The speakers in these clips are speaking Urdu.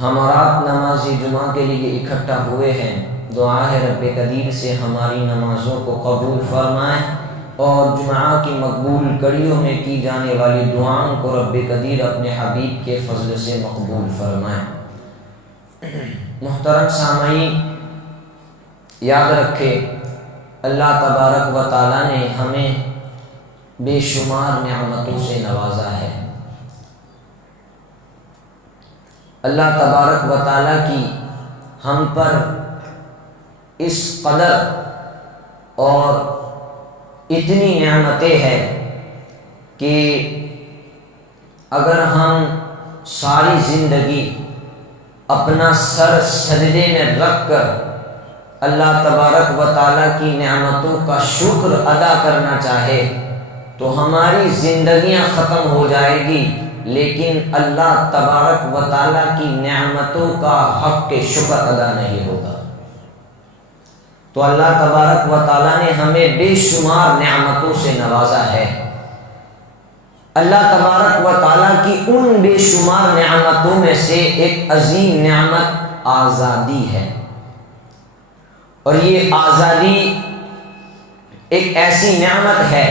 ہم رات نماز جمعہ کے لیے اکٹھا ہوئے ہیں، دعا ہے رب قدیر سے ہماری نمازوں کو قبول فرمائیں اور جمعہ کی مقبول کڑیوں میں کی جانے والی دعاؤں کو رب قدیر اپنے حبیب کے فضل سے مقبول فرمائیں۔ محترم سامعین، یاد رکھے اللہ تبارک و تعالیٰ نے ہمیں بے شمار نعمتوں سے نوازا ہے۔ اللہ تبارک و تعالیٰ کی ہم پر اس قدر اور اتنی نعمتیں ہیں کہ اگر ہم ساری زندگی اپنا سر سجدے میں رکھ کر اللہ تبارک و تعالیٰ کی نعمتوں کا شکر ادا کرنا چاہے تو ہماری زندگیاں ختم ہو جائے گی، لیکن اللہ تبارک و تعالیٰ کی نعمتوں کا حق کے شکر ادا نہیں ہوگا۔ تو اللہ تبارک و تعالیٰ نے ہمیں بے شمار نعمتوں سے نوازا ہے۔ اللہ تبارک و تعالیٰ کی ان بے شمار نعمتوں میں سے ایک عظیم نعمت آزادی ہے، اور یہ آزادی ایک ایسی نعمت ہے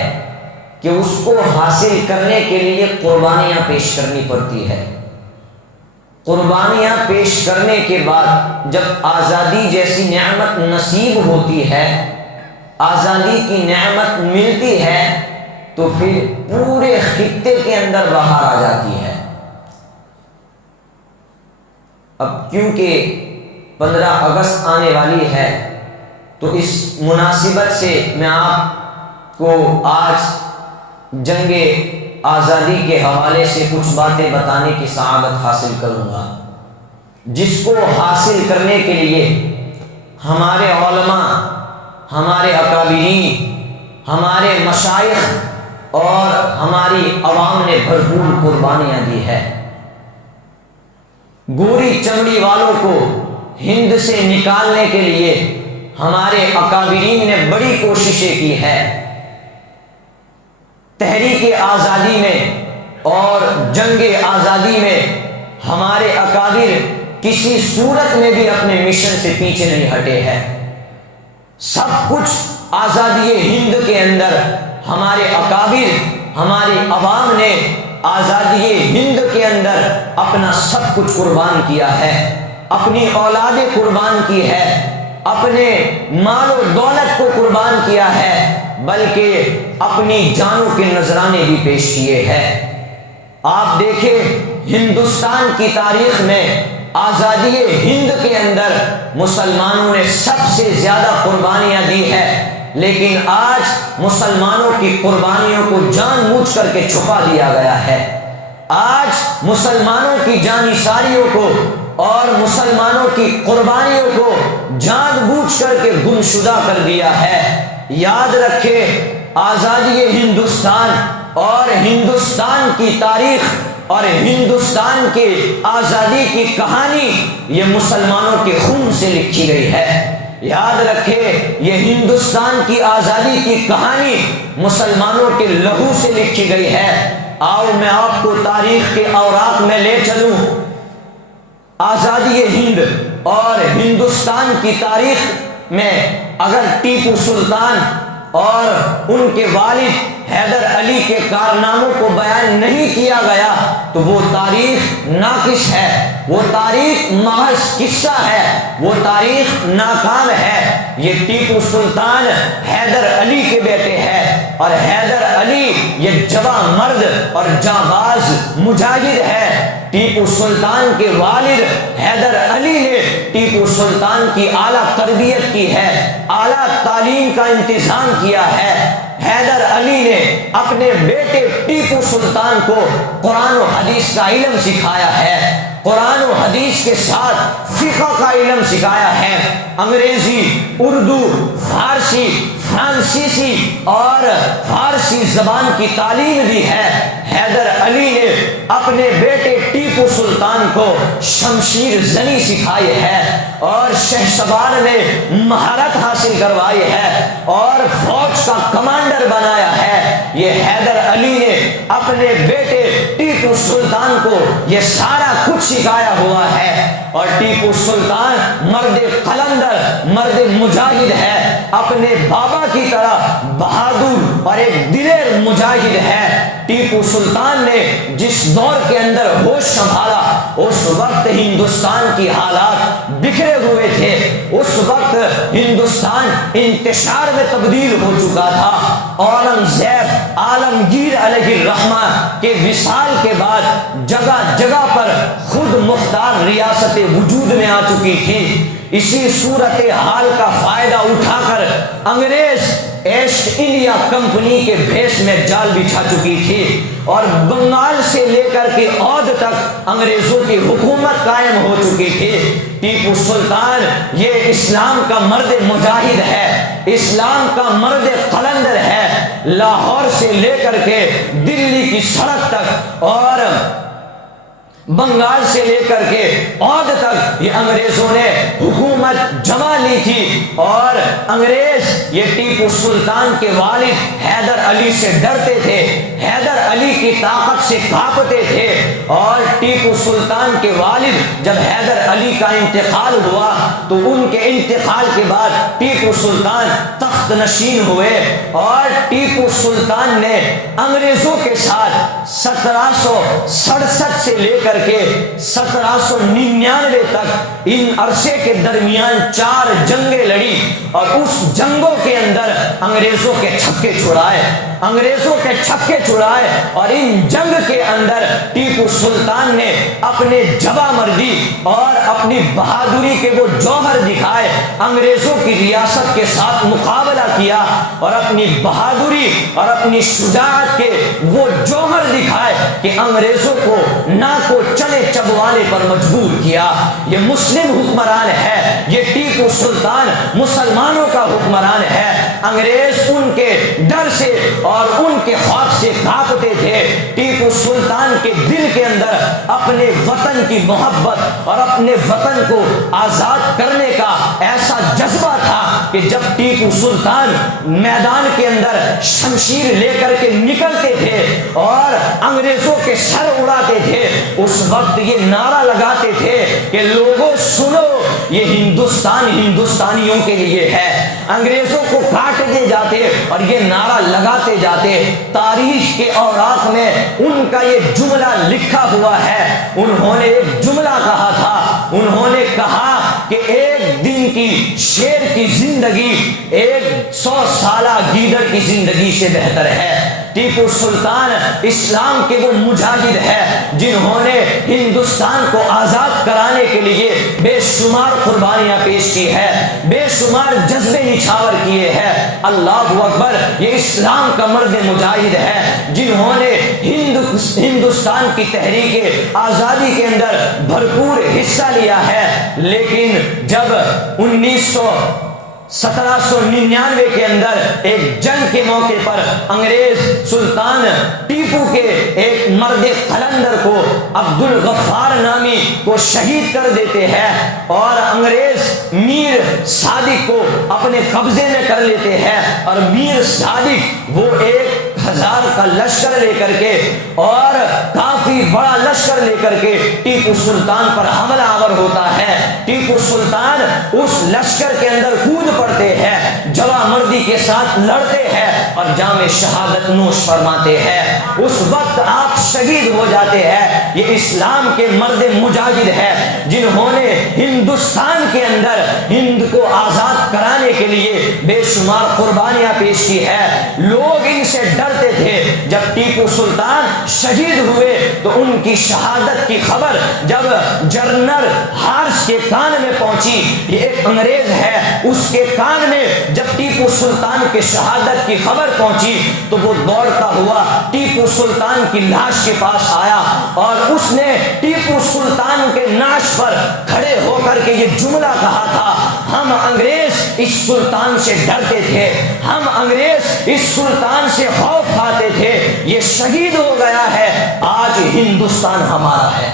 کہ اس کو حاصل کرنے کے لیے قربانیاں پیش کرنی پڑتی ہے۔ قربانیاں پیش کرنے کے بعد جب آزادی جیسی نعمت نصیب ہوتی ہے، آزادی کی نعمت ملتی ہے، تو پھر پورے خطے کے اندر بہار آ جاتی ہے۔ اب کیونکہ 15 اگست آنے والی ہے تو اس مناسبت سے میں آپ کو آج جنگ آزادی کے حوالے سے کچھ باتیں بتانے کی سعادت حاصل کروں گا، جس کو حاصل کرنے کے لیے ہمارے علماء، ہمارے اکابرین، ہمارے مشائخ اور ہماری عوام نے بھرپور قربانیاں دی ہے۔ گوری چمڑی والوں کو ہند سے نکالنے کے لیے ہمارے اکابرین نے بڑی کوششیں کی ہے۔ تحریک آزادی میں اور جنگ آزادی میں ہمارے اکابر کسی صورت میں بھی اپنے مشن سے پیچھے نہیں ہٹے ہیں۔ سب کچھ آزادی ہند کے اندر ہمارے اکابر، ہماری عوام نے آزادی ہند کے اندر اپنا سب کچھ قربان کیا ہے، اپنی اولاد قربان کی ہے، اپنے مال و دولت کو قربان کیا ہے، بلکہ اپنی جانوں کے نذرانے بھی پیش کیے ہیں۔ آپ دیکھیں ہندوستان کی تاریخ میں آزادی ہند کے اندر مسلمانوں نے سب سے زیادہ قربانیاں دی ہے، لیکن آج مسلمانوں کی قربانیوں کو جان بوجھ کر کے چھپا دیا گیا ہے۔ آج مسلمانوں کی جانثاریوں کو اور مسلمانوں کی قربانیوں کو جان بوجھ کر کے گمشدہ کر دیا ہے۔ یاد رکھے آزادی ہندوستان اور ہندوستان کی تاریخ اور ہندوستان کے آزادی کی کہانی یہ مسلمانوں کے خون سے لکھی گئی ہے۔ یاد رکھے یہ ہندوستان کی آزادی کی کہانی مسلمانوں کے لہو سے لکھی گئی ہے۔ آؤ میں آپ کو تاریخ کے اوراق میں لے چلوں۔ آزادی ہند اور ہندوستان کی تاریخ میں اگر ٹیپو سلطان اور ان کے والد حیدر علی کے کارناموں کو بیان نہیں کیا گیا تو وہ تاریخ ناقص ہے، وہ تاریخ محض قصہ ہے، وہ تاریخ ناکام ہے۔ یہ ٹیپو سلطان حیدر علی کے بیٹے ہیں، اور حیدر علی یہ جواں مرد اور جانباز مجاہد ہے۔ ٹیپو سلطان کے والد حیدر علی نے ٹیپو سلطان کی اعلیٰ تربیت کی ہے، اعلیٰ تعلیم کا انتظام کیا ہے۔ حیدر علی نے اپنے بیٹے ٹیپو سلطان کو قرآن و حدیث کا علم سکھایا ہے، قرآن و حدیث کے ساتھ فقہ کا علم سکھایا ہے، انگریزی، اردو، فارسی، فرانسیسی اور فارسی زبان کی تعلیم دی ہے۔ حیدر علی نے اپنے بیٹے ٹیپو سلطان کو شمشیر زنی سکھائی ہے اور شہ سوار میں مہارت حاصل کروائی ہے اور فوج کا کمانڈر بنایا ہے۔ یہ حیدر علی نے اپنے بیٹے ٹیپو سلطان کو یہ سارا کچھ سکھایا ہوا ہے۔ اور ٹیپو سلطان مرد قلندر، مرد مجاہد ہے، اپنے بابا کی طرح بہادر اور ایک دلیر مجاہد ہے۔ ٹیپو سلطان نے جس دور کے اندر ہوش سنبھالا اس وقت ہندوستان کی حالات بکھرے ہوئے تھے، اس وقت ہندوستان انتشار میں تبدیل ہو چکا تھا۔ اورنگزیب عالمگیر علیہ الرحمہ کے وصال کے بعد جگہ جگہ پر خود مختار ریاست وجود میں آ چکی تھی۔ اسی صورتحال کا فائدہ اٹھا کر انگریز ایسٹ انڈیا کمپنی کے بھیس میں جال بچھا چکی تھی اور بنگال سے لے کر کے اودھ تک انگریزوں کی حکومت قائم ہو چکی تھی۔ ٹیپو سلطان یہ اسلام کا مرد مجاہد ہے، اسلام کا مرد قلندر ہے۔ لاہور سے لے کر کے دلی کی سڑک تک اور بنگال سے لے کر کے اودھ تک یہ انگریزوں نے حکومت جما لی تھی، اور انگریز یہ ٹیپو سلطان کے والد حیدر علی سے ڈرتے تھے، حیدر علی کی طاقت سے کانپتے تھے۔ اور ٹیپو سلطان کے والد جب حیدر علی کا انتقال ہوا تو ان کے انتقال کے بعد ٹیپو سلطان تخت نشین ہوئے، اور ٹیپو سلطان نے انگریزوں کے ساتھ 1767 سے لے کر کے 1799 تک ان عرصے کے درمیان 4 جنگیں لڑی، اور اس جنگوں کے اندر انگریزوں کے چھکے چھڑائے، انگریزوں کے چھکے چھڑائے، اور ان جنگ کے اندر ٹیپو سلطان نے اپنے جبا مردی اور اپنی بہادری کے وہ جوہر دکھائے، انگریزوں کی ریاست کے ساتھ مقابلہ کیا اور اپنی بہادری اور اپنی شجاعت کے وہ جوہر دکھائے کہ انگریزوں کو نہ کو چلے چبوانے پر مجبور کیا۔ یہ مسلم حکمران ہے، یہ ٹیپو سلطان مسلمانوں کا حکمران ہے۔ انگریز ان کے ڈر سے اور ان کے خوف سے کانپتے تھے۔ ٹیپو سلطان کے دل کے اندر اپنے وطن کی محبت اور اپنے وطن کو آزاد کرنے کا ایسا جذبہ تھا کہ جب ٹیپو سلطان میدان کے اندر شمشیر لے کر کے نکلتے تھے اور انگریزوں کے سر اڑاتے تھے، اس وقت یہ نعرہ لگاتے تھے کہ لوگوں سنو، یہ ہندوستان ہندوستانیوں کے لیے ہے۔ انگریزوں کو کاٹ دے جاتے اور یہ نعرہ لگاتے جاتے۔ تاریخ کے اوراق میں ان کا یہ جملہ لکھا ہوا ہے۔ انہوں نے ایک جملہ کہا تھا، انہوں نے کہا کہ ایک دن کی شیر کی زندگی 100 سالہ گیدڑ کی زندگی سے بہتر ہے۔ ٹیپو سلطان اسلام کے وہ مجاہد ہے جنہوں نے ہندوستان کو آزاد کرانے کے لیے بے شمار قربانیاں پیش کی ہے، بے شمار جذبے نچھاور کیے ہیں۔ اللہ اکبر، یہ اسلام کا مرد مجاہد ہے جنہوں نے ہندوستان کی تحریک آزادی کے اندر بھرپور حصہ لیا ہے۔ لیکن جب 1799 کے اندر ایک جنگ کے موقع پر انگریز سلطان ٹیپو کے ایک مرد قلندر کو عبد الغفار نامی کو شہید کر دیتے ہیں، اور انگریز میر صادق کو اپنے قبضے میں کر لیتے ہیں، اور میر صادق وہ 1000 کا لشکر لے کر کے اور کافی بڑا لشکر لے کر کے ٹیپو سلطان پر حملہ آور ہوتا ہے۔ ٹیپو سلطان اس لشکر کے اندر کود پڑتے ہیں، جوا مردی کے ساتھ لڑتے ہیں اور جام شہادت نوش فرماتے ہیں۔ اس وقت آپ شہید ہو جاتے ہیں۔ یہ اسلام کے مرد مجاہد ہے جنہوں نے ہندوستان کے اندر ہند کو آزاد کرانے کے لیے بے شمار قربانیاں پیش کی ہے۔ لوگ ان سے ڈرتے تھے۔ جب ٹیپو سلطان شہید ہوئے تو ان کی شہادت کی خبر جب جنرل ہارس کے کان میں پہنچی، یہ ایک انگریز ہے، اس کے کان میں جب ٹیپو سلطان کے شہادت کی خبر پہنچی تو وہ دوڑتا ہوا ٹیپو سلطان کی لاش کے پاس آیا، اور اس نے ٹیپو سلطان کے ناش پر کھڑے ہو کر کے یہ جملہ کہا تھا، ہم انگریز اس سلطان سے ڈرتے تھے، ہم انگریز اس سلطان سے خوف کھاتے تھے، یہ شہید ہو گیا ہے، آج ہندوستان ہمارا ہے۔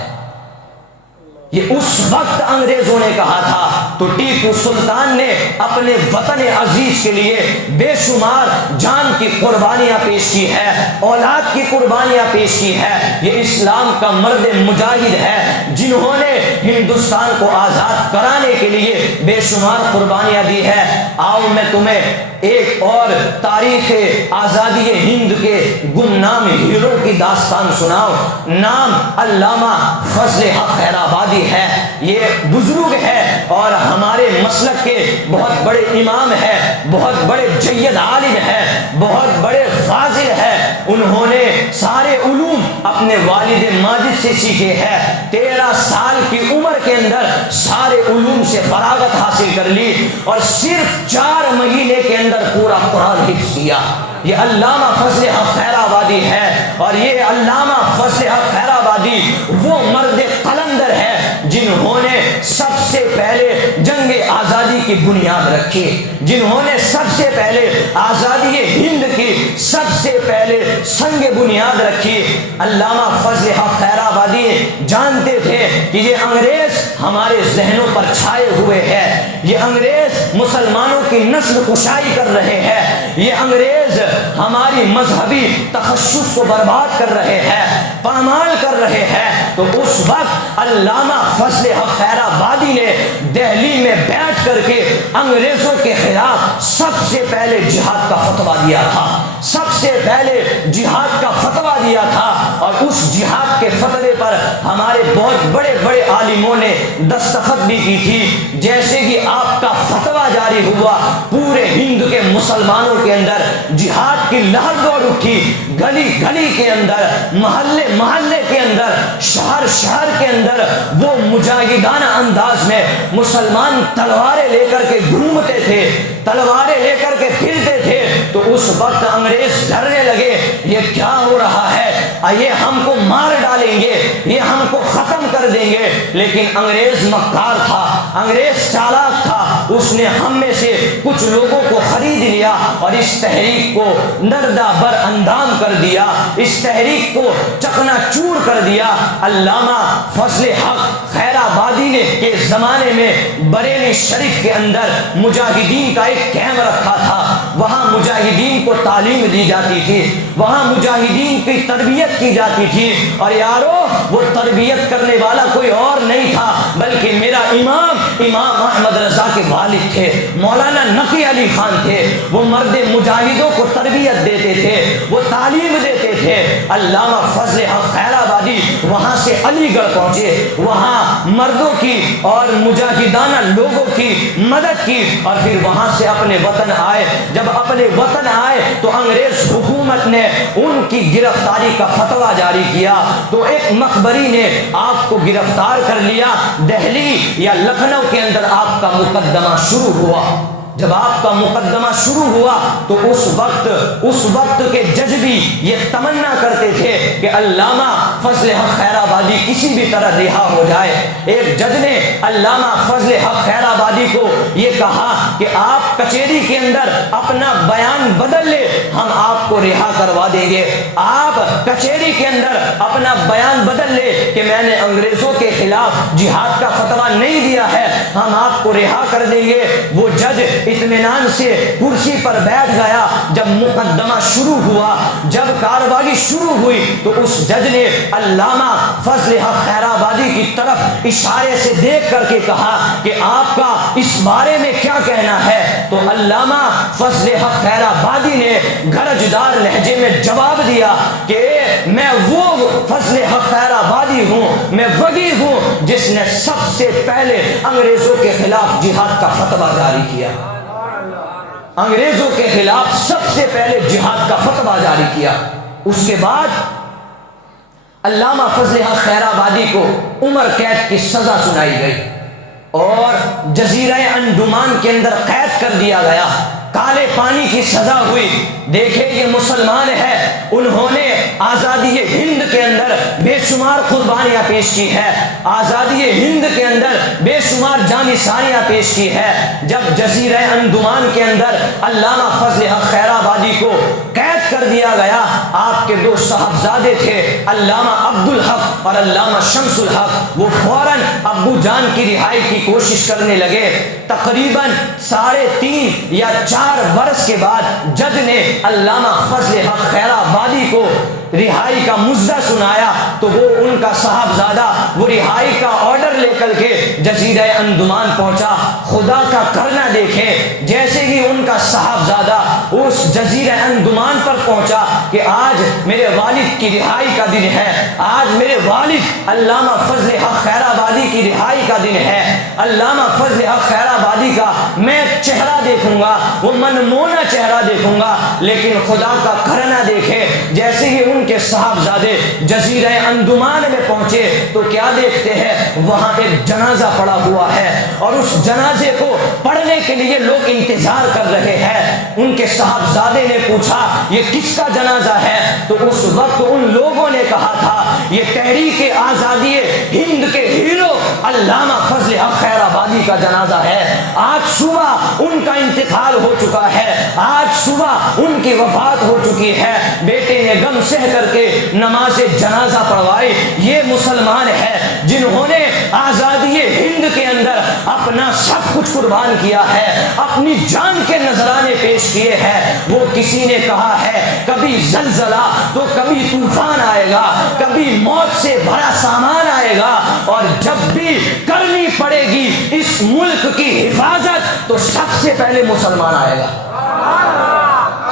یہ اس وقت انگریزوں نے کہا تھا۔ تو تو ٹیپو سلطان نے اپنے وطن عزیز کے لیے بے شمار جان کی قربانیاں پیش کی ہے، اولاد کی قربانیاں پیش کی ہے۔ یہ اسلام کا مرد مجاہد ہے جنہوں نے ہندوستان کو آزاد کرانے کے لیے بے شمار قربانیاں دی ہے۔ آؤ میں تمہیں ایک اور تاریخ آزادی ہند کے گمنام ہیرو کی داستان سناؤ۔ نام علامہ فضل حق خیر آبادی ہے۔ یہ بزرگ ہے اور ہمارے مسلک کے بہت بڑے امام ہے، بہت بڑے جید عالم ہے، بہت بڑے فاضل ہے۔ انہوں نے سارے علوم اپنے والد ماجد سے سیکھے ہیں۔ 13 سال کی عمر کے اندر سارے علوم سے فراغت حاصل کر لی اور صرف 4 مہینے کے اندر پورا قرآن حفظ کیا۔ یہ علامہ فضل حق خیر آبادی ہے، اور یہ علامہ فضل حق خیر آبادی وہ مرد قلندر ہے جنہوں نے سب سے پہلے جنگ آزادی کی بنیاد رکھی، جنہوں نے سب سے پہلے آزادی ہند کی سب سے پہلے سنگ بنیاد رکھی۔ علامہ فضل حق خیر آبادی جانتے تھے کہ یہ انگریز ہمارے ذہنوں پر چھائے ہوئے ہیں، یہ انگریز مسلمانوں کی نسل کشائی کر رہے ہیں، یہ انگریز ہماری مذہبی تخصص کو برباد کر رہے ہیں، پامال کر رہے ہیں۔ تو اس وقت علامہ فضل حق خیر آبادی نے دہلی میں بیٹھ کر کے انگریزوں کے خلاف سب سے پہلے جہاد کا فتویٰ دیا تھا، سب سے پہلے جہاد کا فتویٰ دیا تھا۔ اور اس جہاد کے فتوے پر ہمارے بہت بڑے بڑے عالموں نے دستخط بھی کی تھی۔ جیسے کہ آپ کا فتویٰ جاری ہوا، پورے ہند کے مسلمانوں کے اندر جہاد کی لہر دوڑ اٹھی، گلی گلی کے اندر، محلے محلے کے اندر، شہر شہر کے اندر وہ مجاہدانہ انداز میں مسلمان تلواریں لے کر کے گھومتے تھے، تلواریں لے کر کے پھرتے تھے۔ تو اس وقت انگریز ڈرنے لگے، یہ کیا ہو رہا ہے، یہ ہم کو مار ڈالیں گے، یہ ہم کو ختم کر دیں گے۔ لیکن انگریز مکار تھا، انگریز چالاک تھا، اس نے ہم میں سے کچھ لوگوں کو خرید لیا اور اس تحریک کو نردہ بر اندام کر دیا، اس تحریک کو چکنا چور کر دیا۔ علامہ فضل حق خیر آبادی نے کے زمانے میں بریلی شریف کے اندر مجاہدین کا ایک کیمپ رکھا تھا، وہاں مجاہدین کو تعلیم دی جاتی تھی، وہاں مجاہدین کی تربیت کی جاتی تھی۔ اور یارو وہ تربیت کرنے والا کوئی اور نہیں تھا بلکہ میرا امام احمد رضا کے والد تھے، مولانا نقی علی خان تھے۔ وہ مرد مجاہدوں کو تربیت دیتے تھے، وہ تعلیم دیتے تھے۔ علامہ فضل حق خیر آبادی وہاں سے علی گڑھ پہنچے، وہاں مردوں کی اور مجاہدانہ لوگوں کی مدد کی، اور پھر وہاں سے اپنے وطن آئے۔ جب اپنے وطن آئے تو انگریز حکومت نے ان کی گرفتاری کا فتویٰ جاری کیا، تو ایک مخبری نے آپ کو گرفتار کر لیا، دہلی یا لکھنؤ کے اندر آپ کا مقدمہ شروع ہوا۔ جب آپ کا مقدمہ شروع ہوا تو اس وقت کے جج بھی یہ تمنا کرتے تھے کہ علامہ فضل حق خیر آبادی کسی بھی طرح رہا ہو جائے۔ ایک جج نے علامہ فضل حق خیر آبادی کو یہ کہا کہ آپ کچہری کے اندر اپنا بیان بدل لے، ہم آپ کو رہا کروا دیں گے۔ آپ کچہری کے اندر اپنا بیان بدل لے کہ میں نے انگریزوں کے خلاف جہاد کا فتویٰ نہیں دیا ہے، ہم آپ کو رہا کر دیں گے۔ وہ جج اطمینان سے کرسی پر بیٹھ گیا۔ جب مقدمہ شروع ہوا، جب کارروائی شروع ہوئی تو اس جج نے علامہ فضل حق خیر آبادی کی طرف اشارے سے دیکھ کر کے کہا کہ آپ کا اس بارے میں کیا کہنا ہے؟ تو علامہ فضل حق خیر آبادی نے گرجدار لہجے میں جواب دیا کہ میں وہ فضل حق خیر آبادی ہوں، میں وہی ہوں جس نے سب سے پہلے انگریزوں کے خلاف جہاد کا فتویٰ جاری کیا، انگریزوں کے خلاف سب سے پہلے جہاد کا فتویٰ جاری کیا۔ اس کے بعد علامہ فضل حق خیر آبادی کو عمر قید کی سزا سنائی گئی اور جزیرہ انڈمان کے اندر قید کر دیا گیا، کالے پانی کی سزا ہوئی۔ دیکھیں یہ مسلمان ہے، انہوں نے آزادی ہند کے اندر بے شمار قربانیاں پیش کی ہے، آزادی ہند کے اندر بے شمار جانثاریاں پیش کی ہے. جب جزیرہ انڈمان کے اندر علامہ فضل حق خیر آبادی کو قید کر دیا گیا، آپ کے دو صاحبزادے تھے علامہ عبدالحق اور علامہ شمس الحق، وہ فوراً ابو جان کی رہائی کی کوشش کرنے لگے. تقریباً 3.5 یا 4 برس کے بعد جج نے علامہ فضل حق خیر آبادی کو رہائی کا مزدہ سنایا تو وہ ان کا صاحبزادہ وہ رہائی کا آرڈر لے کر کے جزیرہ انڈمان پہنچا. خدا کا کرنا دیکھیں، جیسے ہی ان کا صاحبزادہ اس جزیرہ انڈمان پر پہنچا کہ آج میرے والد کی رہائی کا دن ہے، آج میرے والد علامہ فضل حق خیر آبادی کی رہائی کا دن ہے، علامہ فضل حق خیر آبادی کا میں چہرہ دیکھوں گا، وہ منمونا چہرہ دیکھوں گا. لیکن خدا کا کرنا دیکھے، جیسے ہی ان کے صاحبزادے جزیرہ انڈمان میں پہنچے تو کیا دیکھتے ہیں، وہاں ایک جنازہ پڑا ہوا ہے اور اس جنازے کو پڑھنے کے لیے لوگ انتظار کر رہے ہیں. ان کے صاحبزادے نے پوچھا یہ کس کا جنازہ ہے؟ تو اس وقت ان لوگوں نے کہا تھا یہ تحریک آزادی ہند کے ہیرو علامہ فضل حق خیر آبادی کا جنازہ ہے. آج صبح ان کا انتقال ہو چکا ہے، آج صبح ان کی وفات ہو چکی ہے. بیٹے نے غم سہ کر کے نماز جنازہ پڑھوائی. یہ مسلمان ہے جنہوں نے آزادی ہند کے اندر اپنا سب کچھ قربان کیا ہے، اپنی جان کے نذرانے پیش کیے ہیں. وہ کسی نے کہا ہے کبھی زلزلہ تو کبھی طوفان آئے گا، کبھی موت سے بھرا سامان آئے گا، اور جب بھی کرنی پڑے گی اس ملک کی حفاظت تو سب سے پہلے مسلمان آئے گا،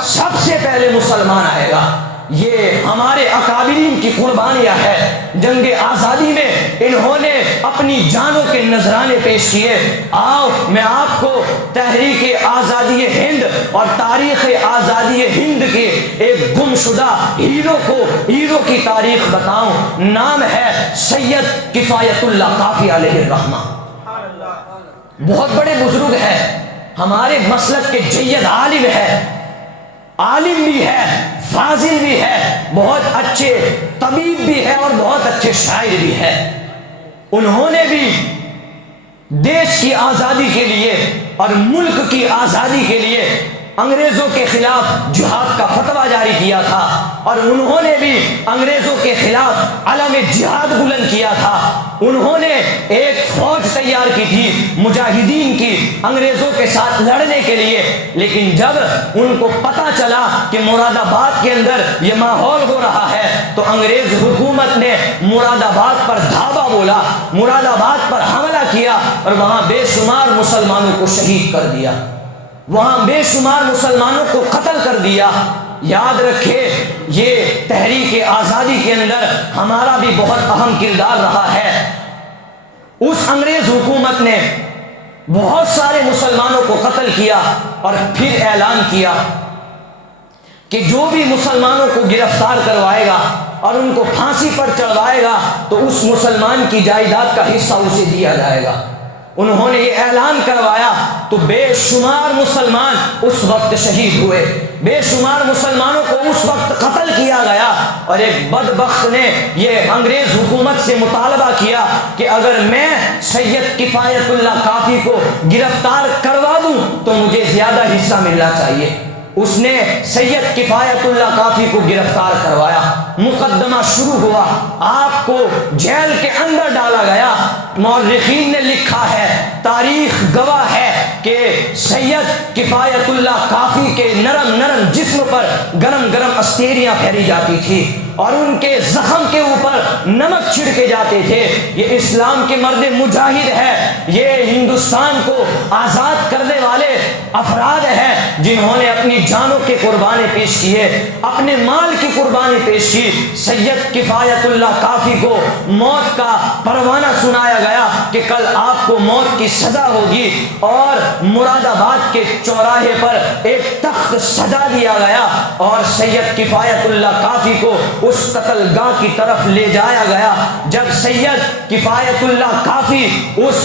سب سے پہلے مسلمان آئے گا. یہ ہمارے اکابرین کی قربانیاں ہے. جنگ آزادی میں انہوں نے اپنی جانوں کے نذرانے پیش کیے. آؤ میں آپ کو تحریک آزادی ہند اور تاریخ آزادی ہند کے ایک گمشدہ ہیرو کی تاریخ بتاؤں. نام ہے سید کفایت اللہ کافی علیہ الرحمہ. بہت بڑے بزرگ ہیں، ہمارے مسلک کے جید عالم ہے، عالم بھی ہے، فاضل بھی ہے، بہت اچھے طبیب بھی ہے اور بہت اچھے شاعر بھی ہے. انہوں نے بھی دیش کی آزادی کے لیے اور ملک کی آزادی کے لیے انگریزوں کے خلاف جہاد کا فتویٰ جاری کیا تھا، اور انہوں نے بھی انگریزوں کے خلاف علم جہاد بلند کیا تھا. انہوں نے ایک فوج تیار کی تھی مجاہدین کی انگریزوں کے ساتھ لڑنے کے لیے. لیکن جب ان کو پتا چلا کہ مراد آباد کے اندر یہ ماحول ہو رہا ہے تو انگریز حکومت نے مراد آباد پر دھاوا بولا، مراد آباد پر حملہ کیا اور وہاں بے شمار مسلمانوں کو شہید کر دیا، وہاں بے شمار مسلمانوں کو قتل کر دیا. یاد رکھے یہ تحریک آزادی کے اندر ہمارا بھی بہت اہم کردار رہا ہے. اس انگریز حکومت نے بہت سارے مسلمانوں کو قتل کیا اور پھر اعلان کیا کہ جو بھی مسلمانوں کو گرفتار کروائے گا اور ان کو پھانسی پر چڑھوائے گا تو اس مسلمان کی جائیداد کا حصہ اسے دیا جائے گا. انہوں نے یہ اعلان کروایا تو بے شمار مسلمان اس وقت شہید ہوئے، بے شمار مسلمانوں کو اس وقت قتل کیا گیا. اور ایک بدبخت نے یہ انگریز حکومت سے مطالبہ کیا کہ اگر میں سید کفایت اللہ کافی کو گرفتار کروا دوں تو مجھے زیادہ حصہ ملنا چاہیے. اس نے سید کفایت اللہ کافی کو گرفتار کروایا، مقدمہ شروع ہوا، آپ کو جیل کے اندر ڈالا گیا. مورخین نے لکھا ہے، تاریخ گواہ ہے کہ سید کفایت اللہ کافی کے نرم نرم جسم پر گرم گرم استیریاں پھیری جاتی تھی اور ان کے زخم کے اوپر نمک چھڑکے جاتے تھے. یہ اسلام کے مرد مجاہد ہے، یہ ہندوستان کو آزاد کرنے والے افراد ہیں جنہوں نے اپنی جانوں کے قربانی پیش کیے، اپنے مال کی قربانی پیش کی. سید کفایت اللہ کافی کو موت کا پروانہ سنایا گیا کہ کل آپ کو موت کی سزا ہوگی، اور مراد آباد کے چوراہے پر ایک تخت سجا دیا گیا اور سید کفایت اللہ کافی کو اس قتل گاہ کی طرف لے جایا گیا. جب سید کفایت اللہ کافی اس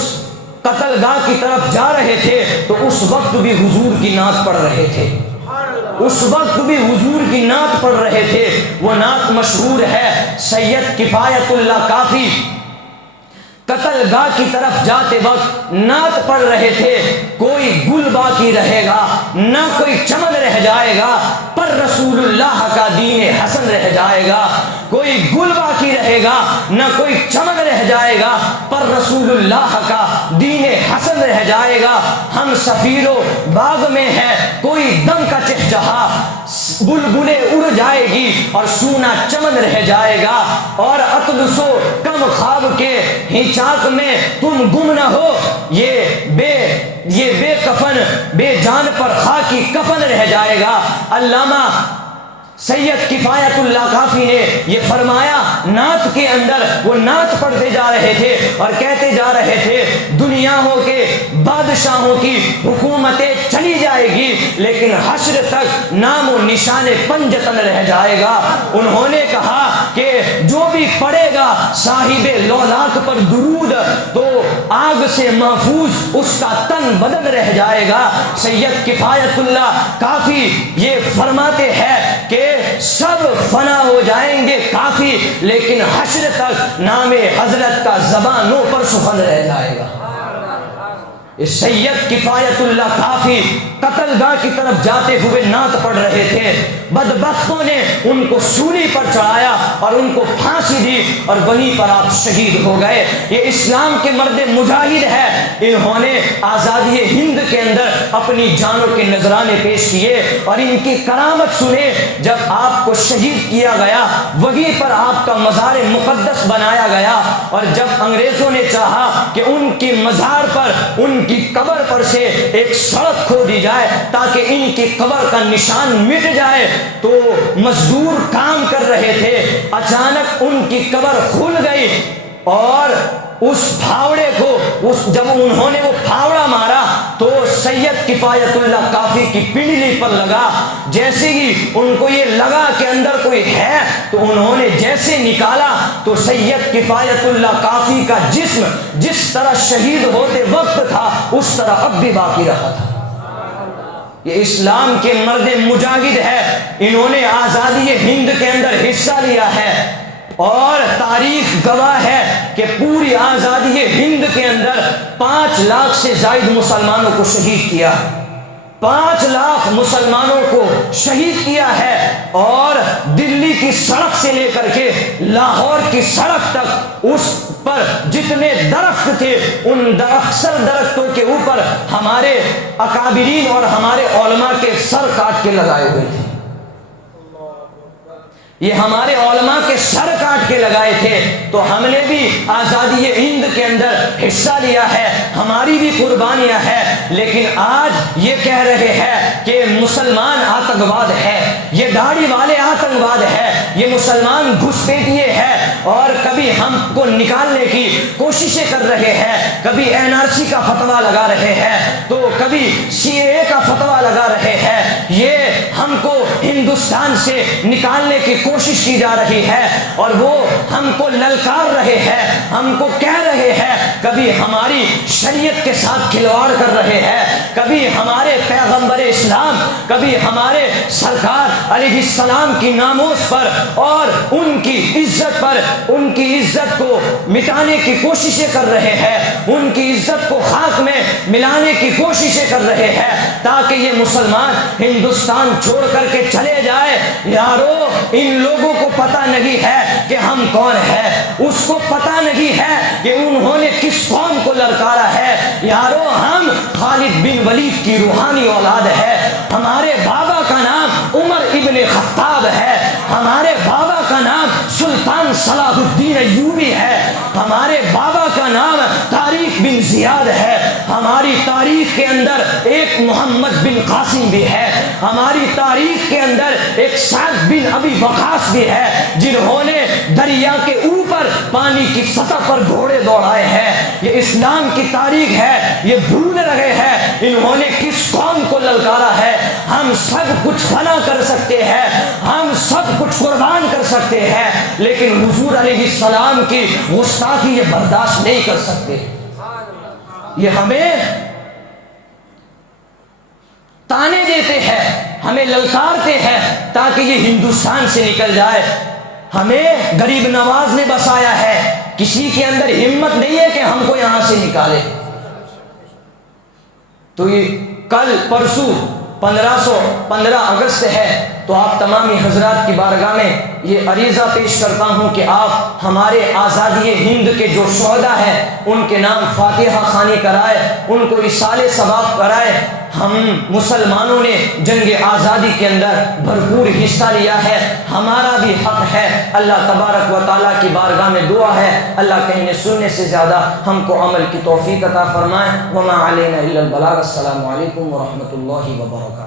قتل گاہ کی طرف جا رہے تھے تو اس وقت بھی حضور کی نعت پڑھ رہے تھے، اس وقت بھی حضور کی نعت پڑھ رہے تھے. وہ نعت مشہور ہے، سید کفایت اللہ کافی قتل گاہ کی طرف جاتے وقت نعت پڑھ رہے تھے، کوئی گل باقی رہے گا نہ کوئی چمن رہ جائے گا، پر رسول اللہ کا دین حسن رہ جائے گا، کوئی گل باقی رہے گا نہ کوئی چمن رہ جائے گا، پر رسول اللہ کا دین حسن رہ جائے گا۔ ہم سفیر و باغ میں ہے، کوئی دم کا چہچہا، بلبلیں اڑ جائے گی اور سونا چمن رہ جائے گا، اور اطلس و کم خواب کے ہی چاک میں تم گم نہ ہو، یہ بے کفن بے جان پر خاکی کفن رہ جائے گا۔ علامہ سید کفایت اللہ کافی نے یہ فرمایا، نعت کے اندر وہ نعت پڑھتے جا رہے تھے اور کہتے جا رہے تھے، دنیاوں کے بادشاہوں کی حکومتیں چلی جائے گی لیکن حشر تک نام و نشان پنجتن رہ جائے گا۔ انہوں نے کہا کہ جو بھی پڑھے گا صاحب لولاک پر درود تو آگ سے محفوظ اس کا تن بدن رہ جائے گا۔ سید کفایت اللہ کافی یہ فرماتے ہیں کہ سب فنا ہو جائیں گے کافی، لیکن حشر تک نام حضرت کا زبانوں پر سخن رہ جائے گا۔ سید کفایت اللہ کافی قتل گاہ کی طرف جاتے ہوئے نعت پڑھ رہے تھے، بدبختوں نے ان کو سولی پر چڑھایا اور ان کو پھانسی دی اور وہیں پر آپ شہید ہو گئے۔ یہ اسلام کے مرد مجاہد ہے، انہوں نے آزادی ہند کے اندر اپنی جانوں کے نذرانے پیش کیے اور ان کی کرامت سنے۔ جب آپ کو شہید کیا گیا وہیں پر آپ کا مزار مقدس بنایا گیا، اور جب انگریزوں نے چاہا کہ ان کی مزار پر ان کی قبر پر سے ایک سڑک کھودی جائے تاکہ ان کی قبر کا نشان مٹ جائے، تو مزدور کام کر رہے تھے، اچانک ان کی قبر کھل گئی اور اس پھاوڑے کو جب انہوں نے وہ پھاوڑا مارا تو سید کفایت اللہ کافی کی پنڈلی پر لگا۔ جیسے ہی ان کو یہ لگا کہ اندر کوئی ہے تو انہوں نے جیسے نکالا تو سید کفایت اللہ کافی کا جسم جس طرح شہید ہوتے وقت تھا اس طرح اب بھی باقی رہا تھا۔ یہ اسلام کے مرد مجاہد ہے، انہوں نے آزادی ہند کے اندر حصہ لیا ہے، اور تاریخ گواہ ہے کہ پوری آزادی ہند کے اندر 5 لاکھ سے زائد مسلمانوں کو شہید کیا، 5 لاکھ مسلمانوں کو شہید کیا ہے، اور دلی کی سڑک سے لے کر کے لاہور کی سڑک تک اس پر جتنے درخت تھے ان اکثر درختوں کے اوپر ہمارے اکابرین اور ہمارے علماء کے سر کاٹ کے لگائے ہوئے تھے۔ یہ ہمارے علماء کے سر کاٹ کے لگائے تھے، تو ہم نے بھی آزادی ہند کے اندر حصہ لیا ہے، ہماری بھی قربانیاں ہیں، لیکن آج یہ کہہ رہے ہیں کہ مسلمان آتنکواد ہے، یہ داڑھی والے آتنکواد ہے، یہ مسلمان گھسپیٹیے ہیں، اور کبھی ہم کو نکالنے کی کوششیں کر رہے ہیں، کبھی NRC کا فتویٰ لگا رہے ہیں تو کبھی CAA کا فتویٰ لگا رہے ہیں، یہ ہم کو ہندوستان سے نکالنے کی کوشش کی جا رہی ہے، اور وہ ہم کو للکار رہے ہیں، ہم کو کہہ رہے ہیں، کبھی ہماری شریعت کے ساتھ کھلواڑ کر رہے ہیں، کبھی ہمارے پیغمبر اسلام، کبھی ہمارے سرکار علیہ السلام کی ناموس پر اور ان کی عزت پر، ان کی عزت کو مٹانے کی کوششیں کر رہے ہیں، ان کی عزت کو خاک میں ملانے کی کوششیں کر رہے ہیں تاکہ یہ مسلمان ہندوستان چھوڑ کر کے چلے جائے۔ یارو، ان لوگوں کو پتہ نہیں ہے کہ ہم کون ہیں، اس کو پتہ نہیں ہے کہ انہوں نے کس قوم کو للکارا ہے۔ یارو، ہم خالد بن ولید کی روحانی اولاد ہے، ہمارے بابا کا نام عمر ابن خطاب ہے، ہمارے بابا کا نام سلطان صلاح الدین ایوبی ہے، ہمارے بابا کا نام طارق بن زیاد ہے، ہماری تاریخ کے اندر ایک محمد بن قاسم بھی ہے، ہماری تاریخ کے اندر ایک سعد بن ابی وقاص بھی ہے، جنہوں نے دریا کے اوپر پانی کی سطح پر گھوڑے دوڑائے ہیں۔ یہ اسلام کی تاریخ ہے، یہ بھول رہے ہیں انہوں نے کس قوم کو للکارا ہے۔ ہم سب کچھ فنا کر سکتے ہیں، ہم سب کچھ قربان کر سکتے ہیں، لیکن حضور علیہ السلام کی گستاخی یہ برداشت نہیں کر سکتے۔ یہ ہمیں تانے دیتے ہیں، ہمیں للکارتے ہیں تاکہ یہ ہندوستان سے نکل جائے۔ ہمیں غریب نواز نے بسایا ہے، کسی کے اندر ہمت نہیں ہے کہ ہم کو یہاں سے نکالے. تو یہ کل پرسوں 15 اگست ہے، تو آپ تمامی حضرات کی بارگاہ میں یہ عریضہ پیش کرتا ہوں کہ آپ ہمارے آزادی ہند کے جو شہداء ہیں ان کے نام فاتحہ خوانی کرائے، ان کو ایصال ثواب کرائے. ہم مسلمانوں نے جنگ آزادی کے اندر بھرپور حصہ لیا ہے، ہمارا بھی حق ہے. اللہ تبارک و تعالیٰ کی بارگاہ میں دعا ہے اللہ کہنے سننے سے زیادہ ہم کو عمل کی توفیق عطا فرمائے. وما علینا الا البلاغ. السلام علیکم ورحمۃ اللہ وبرکاتہ.